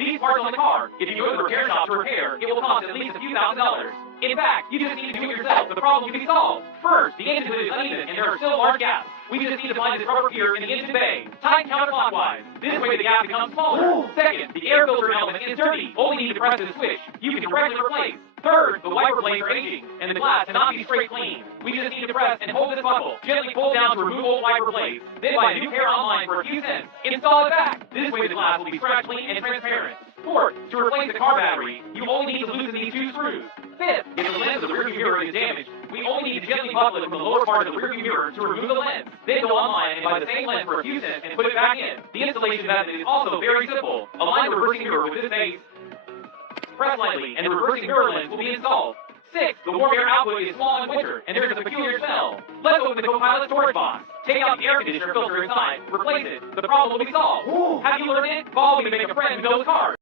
these parts on the car, if you go to the repair shop to repair, it will cost at least a few $1,000s. In fact, you just need to do it yourself. The problem can be solved. First, the engine hood is uneven and there are still large gaps. We just need to find this rubber gear in the engine bay. Tighten counterclockwise. This way the gap becomes smaller. Second, the air filter element is dirty. Only need to press this switch. You can directly replace. Third, the wiper blades are aging, and the glass cannot be scraped clean. We just need to press and hold this buckle. Gently pull down to remove old wiper blades. Then buy a new pair online for a few cents. Install it back. This way the glass will be scratch clean and transparent. Fourth, to replace the car battery, you only need to loosen these two screws. Fifth, if the lens of the rearview mirror is damaged, we only need to gently buckle it from the lower part of the rearview mirror to remove the lens. Then go online and buy the same lens for a few cents and put it back in. The installation method is also very simple. Align the reversing mirror with this base. Press lightly, and the reversing mirror lens will be installed. 6. The warm air output is small in winter, and there is a peculiar smell. Let's open the co-pilot storage box. Take out the air conditioner filter inside. Replace it. The problem will be solved. Have you learned it? Follow me to make a friend who knows cars.